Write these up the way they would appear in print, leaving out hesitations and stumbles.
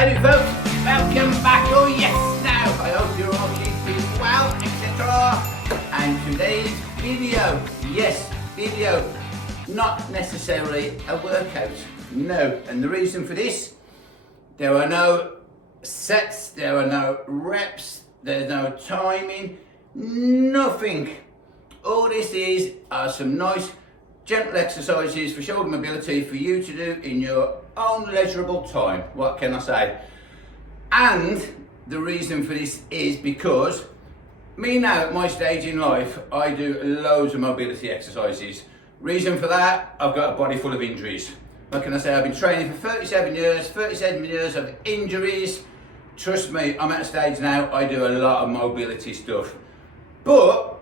Howdy folks, welcome back. Oh yes, now I hope you're all keeping well, etc. And today's video, not necessarily a workout. No, and the reason for this, there are no sets, there are no reps, there's no timing, nothing. All this is are some nice gentle exercises for shoulder mobility for you to do in your own leisurable time. What can I say? And the reason for this is because me now at my stage in life, I do loads of mobility exercises. Reason for that, I've got a body full of injuries. What can I say? I've been training for 37 years of injuries. Trust me, I'm at a stage now, I do a lot of mobility stuff. But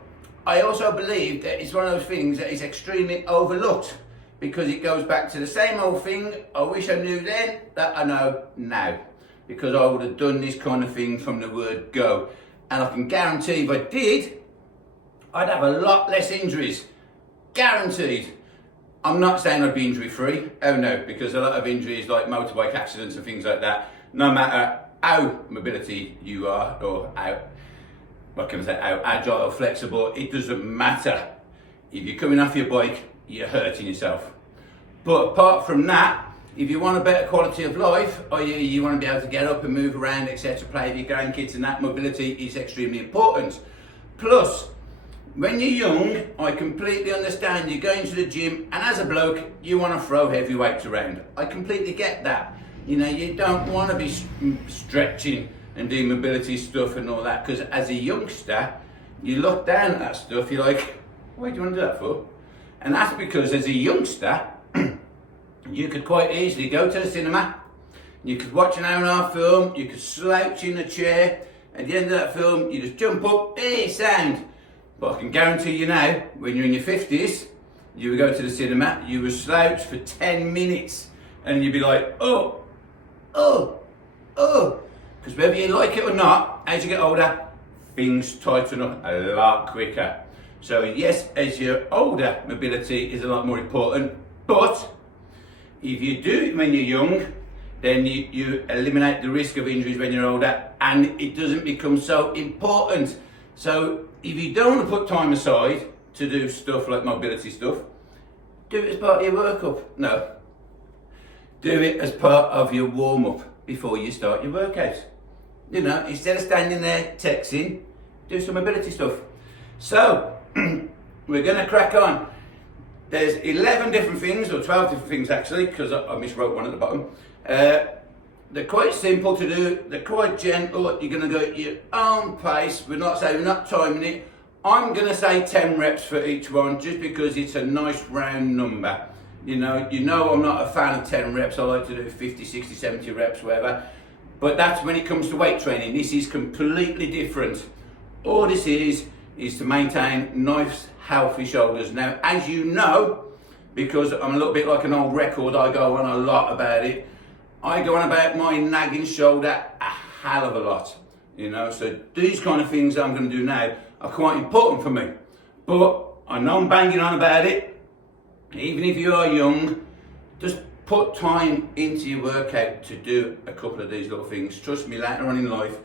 I also believe that it's one of those things that is extremely overlooked because it goes back to the same old thing. I wish I knew then that I know now, because I would have done this kind of thing from the word go. And I can guarantee if I did, I'd have a lot less injuries. Guaranteed. I'm not saying I'd be injury free. Oh no, because a lot of injuries like motorbike accidents and things like that, no matter how mobility you are or how agile or flexible, it doesn't matter. If you're coming off your bike, you're hurting yourself. But apart from that, if you want a better quality of life, or you want to be able to get up and move around, etc., play with your grandkids and that, mobility is extremely important. Plus, when you're young, I completely understand you're going to the gym, and as a bloke, you want to throw heavy weights around. I completely get that. You know, you don't want to be stretching and doing mobility stuff and all that, because as a youngster, you look down at that stuff, you're like, what do you want to do that for? And that's because as a youngster, you could quite easily go to the cinema, you could watch an hour-and-a-half film, you could slouch in a chair, at the end of that film, you just jump up, hey, sound. But I can guarantee you now, when you're in your 50s, you would go to the cinema, you would slouch for 10 minutes, and you'd be like, oh. Because whether you like it or not, as you get older, things tighten up a lot quicker. So yes, as you're older, mobility is a lot more important, but if you do it when you're young, then you eliminate the risk of injuries when you're older, and it doesn't become so important. So if you don't want to put time aside to do stuff like mobility stuff, do it as part of your workup. No, do it as part of your warm-up before you start your workout. You know, instead of standing there texting, do some mobility stuff. So, we're going to crack on. There's 11 different things, or 12 different things actually, because I miswrote one at the bottom. They're quite simple to do, they're quite gentle, you're going to go at your own pace. We're not timing it. I'm going to say 10 reps for each one, just because it's a nice round number. You know I'm not a fan of 10 reps, I like to do 50, 60, 70 reps, whatever. But that's when it comes to weight training. This is completely different. All this is to maintain nice, healthy shoulders. Now, as you know, because I'm a little bit like an old record, I go on a lot about it. I go on about my nagging shoulder a hell of a lot. You know, so these kind of things I'm going to do now are quite important for me. But I know I'm banging on about it. Even if you are young, just put time into your workout to do a couple of these little things. Trust me, later on in life,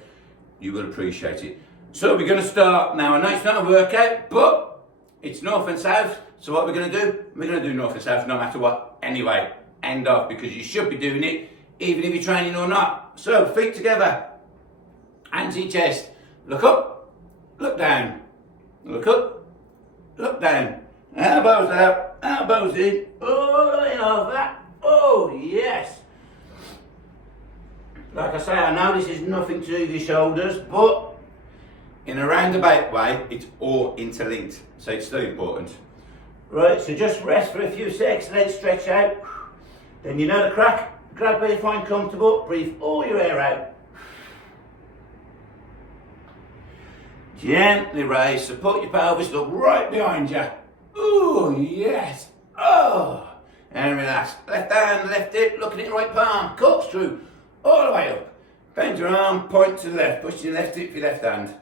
you will appreciate it. So we're going to start now. I know it's not a workout, but it's north and south. So what we're going to do, we're going to do north and south no matter what. Anyway, end off, because you should be doing it, even if you're training or not. So feet together, hands to your chest. Look up, look down. Look up, look down. Elbows out, elbows in, all the way over. Oh, yes. Like I say, I know this is nothing to do with your shoulders, but in a roundabout way, it's all interlinked, so it's still important. Right, so just rest for a few seconds, legs stretch out. Then you know the crack, grab where you find comfortable, breathe all your air out. Gently raise, support your pelvis, look right behind you. Ooh, yes. Oh. And relax. Left hand, left hip, looking at your right palm. Corkscrew, all the way up. Bend your arm, point to the left. Push your left hip with your left hand.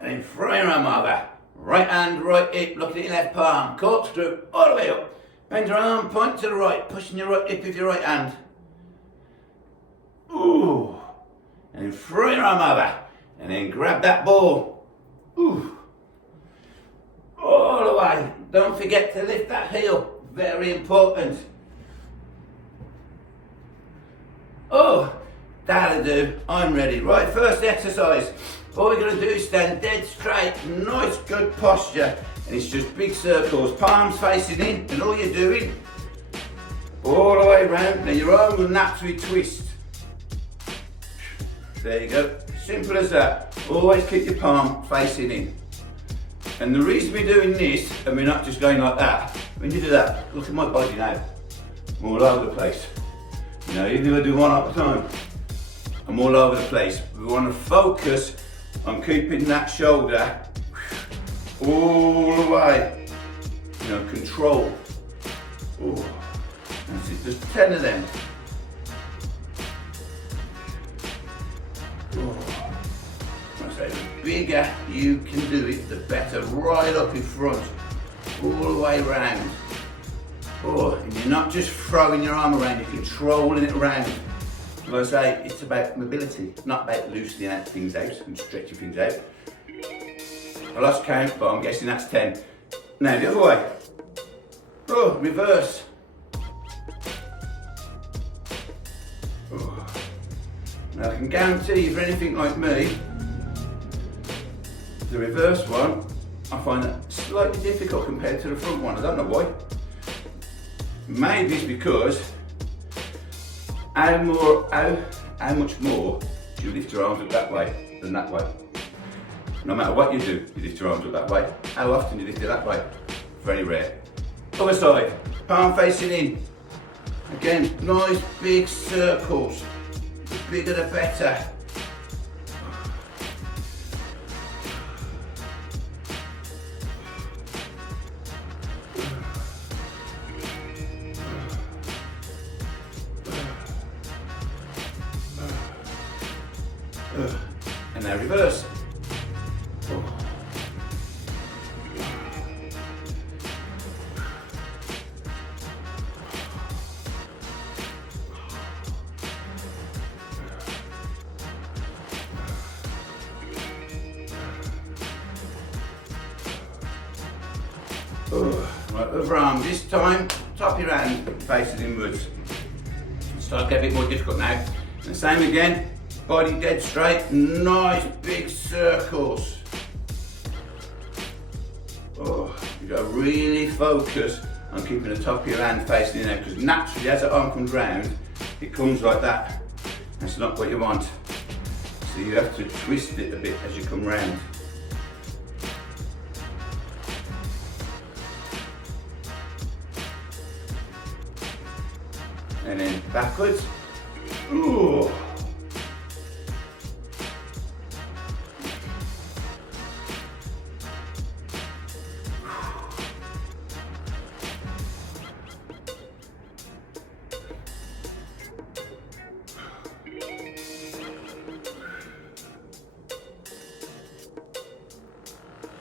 And then throw your arm over. Right hand, right hip, looking at your left palm. Corkscrew, all the way up. Bend your arm, point to the right. Pushing your right hip with your right hand. Ooh. And then throw your arm over. And then grab that ball. Ooh. All the way. Don't forget to lift that heel. Very important. Oh, that'll do. I'm ready. Right, first exercise. All we're going to do is stand dead straight. Nice, good posture. And it's just big circles. Palms facing in. And all you're doing, all the way around. Now your arm will naturally twist. There you go. Simple as that. Always keep your palm facing in. And the reason we're doing this, and we're not just going like that, when you do that, look at my body now. I'm all over the place. You know, even if I do one at a time, I'm all over the place. We want to focus on keeping that shoulder all the way. You know, control. Ooh. That's it, just 10 of them. Ooh. I say, the bigger you can do it, the better. Right up in front, all the way around. Oh, and you're not just throwing your arm around, you're controlling it around. Like I say, it's about mobility, not about loosening things out and stretching things out. I lost count, but I'm guessing that's 10. Now the other way. Oh, reverse. Oh. Now I can guarantee you, for anything like me, the reverse one, I find that slightly difficult compared to the front one. I don't know why. Maybe it's because how much more do you lift your arms up that way than that way? No matter what you do, you lift your arms up that way. How often do you lift it that way? Very rare. Other side, palm facing in. Again, nice big circles. The bigger the better. And now reverse. Right, other arm. This time, top of your hand faces inwards. Start to get a bit more difficult now. And the same again. Body dead straight, nice big circles. Oh, you got to really focus on keeping the top of your hand facing in there, because naturally as the arm comes round, it comes like that. That's not what you want. So you have to twist it a bit as you come round. And then backwards. Ooh.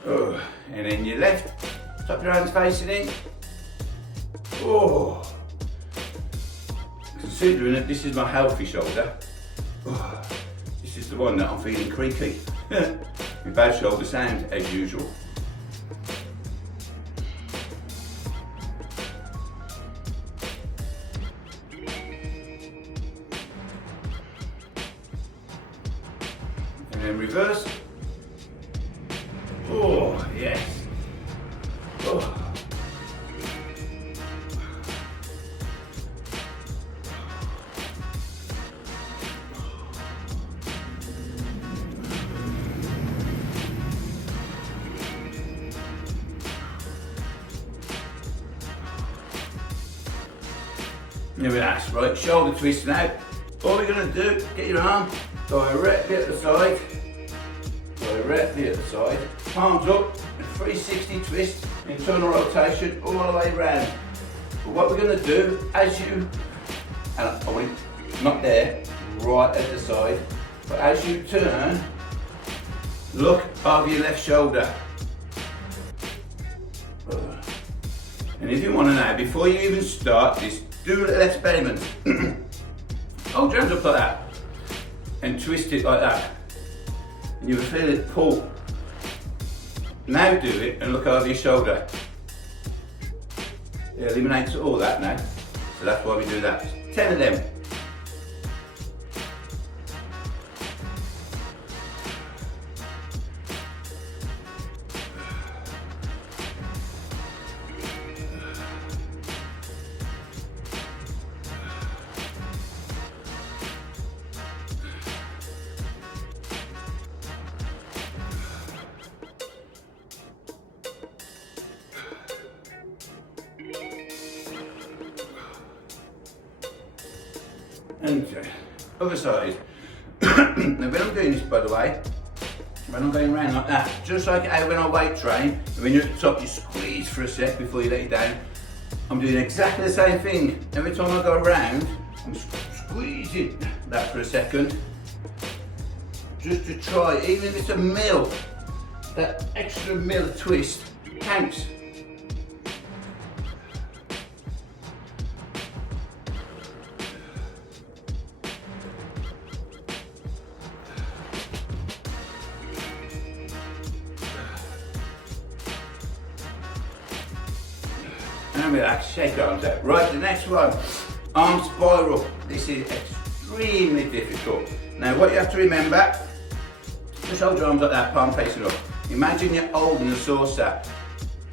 Oh, and then your left, top of your hands facing in. Oh, considering that this is my healthy shoulder, oh, this is the one that I'm feeling creaky. My bad shoulder sound as usual. And then reverse. Oh, yes. Oh. Now relax, right? Shoulder twist now. All we're going to do, get your arm directly at the side. Directly at the side. Palms up, and 360 twist, internal rotation all the way around. But what we're going to do, as you, and I want it not there, right at the side, but as you turn, look over your left shoulder. And if you want to know, before you even start this, do a little experiment. Hold your hands up like that. and twist it like that. And you will feel it pull. Now do it and look over your shoulder. It eliminates all that now. So that's why we do that. 10 of them. And other side. Now when I'm doing this, by the way, when I'm going around like that, just like how when I weight train, when you're at the top you squeeze for a sec before you let it down, I'm doing exactly the same thing. Every time I go around, I'm squeezing that for a second, just to try, even if it's a mil, that extra mil twist counts. And relax, shake arms out. Right, the next one, arm spiral. This is extremely difficult. Now what you have to remember, just hold your arms like that, palm facing up. Imagine you're holding a saucer.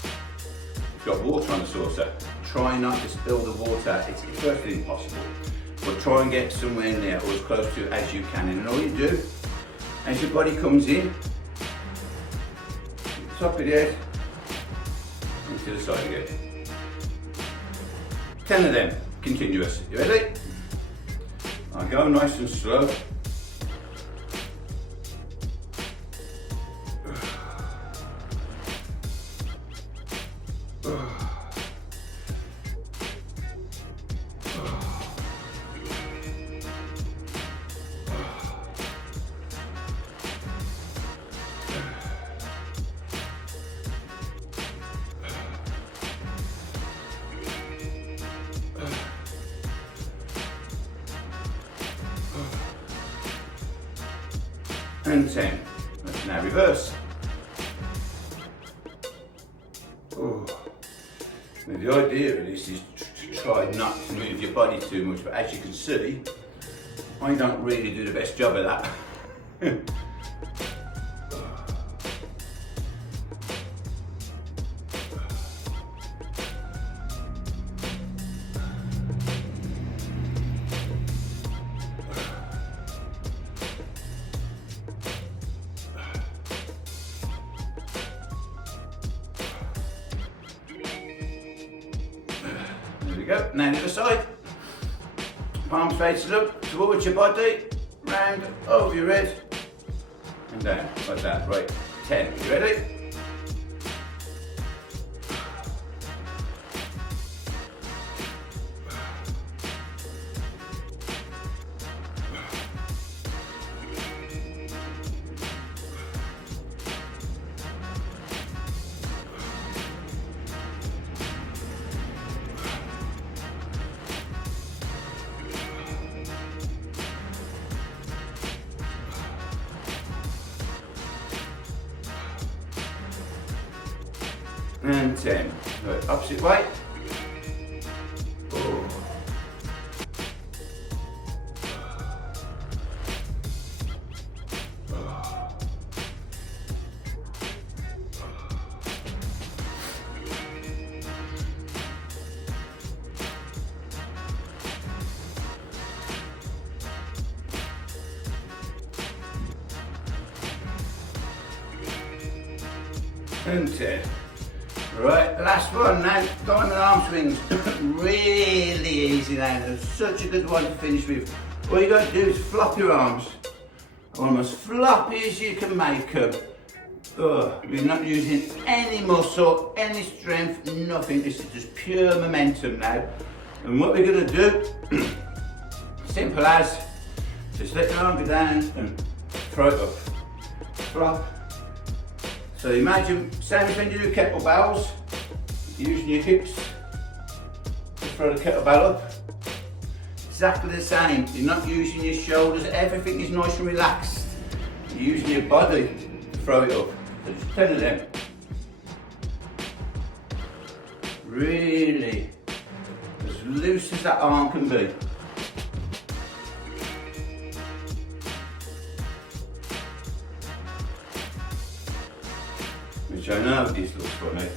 You've got water on the saucer. Try not to spill the water. It's virtually impossible. But try and get somewhere near or as close to as you can. And all you do, as your body comes in, top of the head, and to the side again. 10 of them, continuous. You ready? I go nice and slow. And 10. Let's now reverse. Oh. Now the idea of this is to try not to move your body too much, but as you can see, I don't really do the best job of that. Go. Now the other side, palms facing up towards your body, round over your head, and down like that. Right, 10. You ready? And 10. Right, opposite way. Oh. And 10. Right, last one now, diamond arm swings. Really easy now, it's such a good one to finish with. All you got to do is flop your arms, almost floppy as you can make them. We're not using any muscle, any strength, nothing. This is just pure momentum now. And what we're going to do, simple as, just let your arm go down and throw it up. Flop. So imagine, same as when you do kettlebells, using your hips to throw the kettlebell up. exactly the same. You're not using your shoulders, everything is nice and relaxed. You're using your body to throw it up. So just 10 of them. Really, as loose as that arm can be. Which I know this looks funny.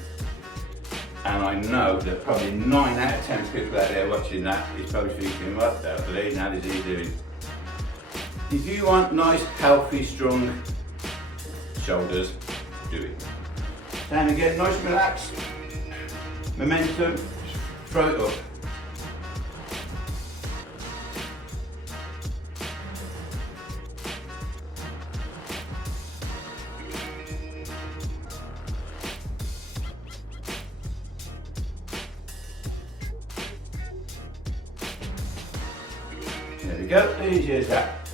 And I know that probably 9 out of 10 people out there watching that is probably thinking, what the bleeding hell is he doing? If you want nice, healthy, strong shoulders, do it. And again, nice and relaxed. Momentum, throw it up. There we go, easy as that.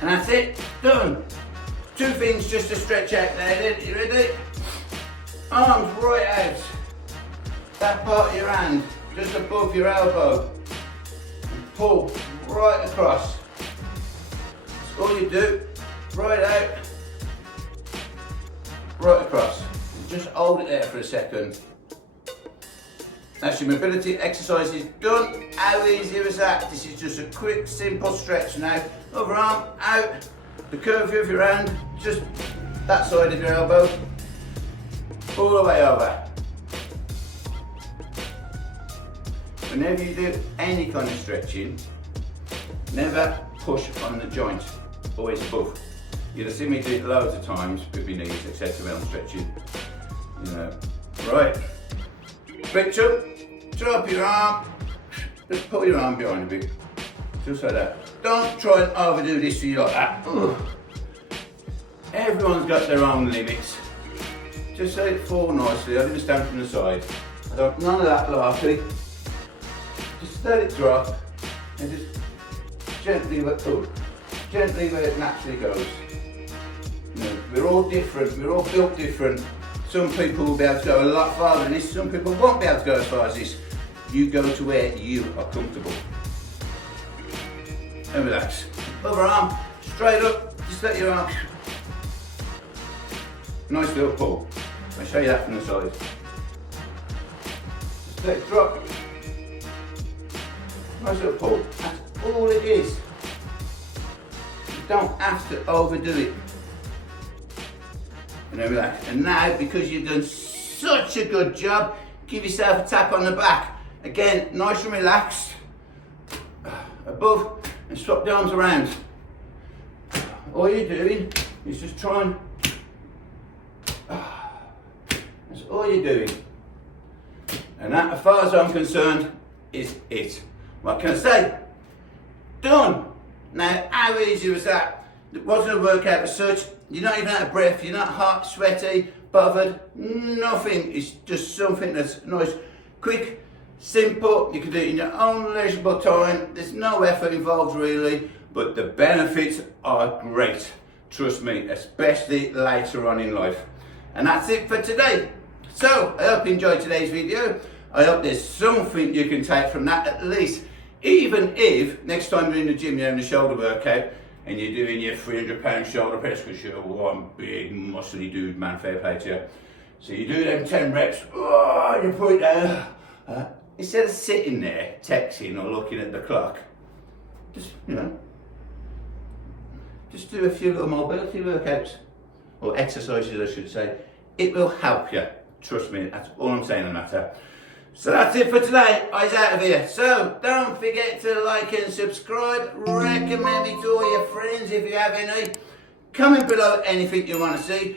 And that's it, done. 2 things just to stretch out there, you ready? Arms right out. That part of your hand, just above your elbow. And pull right across. That's all you do, right out, right across. And just hold it there for a second. That's your mobility exercises done. How easy was that? This is just a quick, simple stretch now. Other arm out, the curvature of your hand, just that side of your elbow, all the way over. Whenever you do any kind of stretching, never push on the joint, always above. You'll see me do it loads of times with my knees, etc. when I'm stretching. You know, right. Reach up, drop your arm, just pull your arm behind a bit, just like that. Don't try and overdo this so you're like that. Ugh. Everyone's got their own limits. Just let it fall nicely. I didn't stand from the side. I don't, none of that larky. Just let it drop and just gently let go. Gently where it naturally goes. You know, we're all different, we're all built different. Some people will be able to go a lot farther than this, some people won't be able to go as far as this. You go to where you are comfortable. And relax. Other arm, straight up, just let your arm. Nice little pull. I'll show you that from the side. Just let it drop. Nice little pull. That's all it is. You don't have to overdo it. And then relax. And now, because you've done such a good job, give yourself a tap on the back. Again, nice and relaxed. Above, and swap the arms around. All you're doing is just try and, that's all you're doing. And that, as far as I'm concerned, is it. What can I say? Done. Now, how easy was that? It wasn't a workout as such. You're not even out of breath. You're not hot, sweaty, bothered. Nothing. It's just something that's nice, quick, simple. You can do it in your own leisurable time. There's no effort involved really, but the benefits are great. Trust me, especially later on in life. And that's it for today. So, I hope you enjoyed today's video. I hope there's something you can take from that at least. Even if next time you're in the gym, you're having a shoulder workout and you're doing your 300-pound shoulder press because you're one big, muscly dude, man, fair play to you. So you do them 10 reps, oh, you put it down. Instead of sitting there texting or looking at the clock, just, you know, just do a few little mobility workouts, or exercises I should say. It will help you, trust me, that's all I'm saying on the matter. So that's it for today, Eyes out of here. So don't forget to like and subscribe, recommend me to all your friends if you have any. Comment below anything you want to see.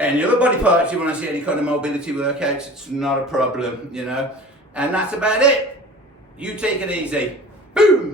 Any other body parts you want to see, any kind of mobility workouts, it's not a problem, you know. And that's about it. You take it easy. Boom!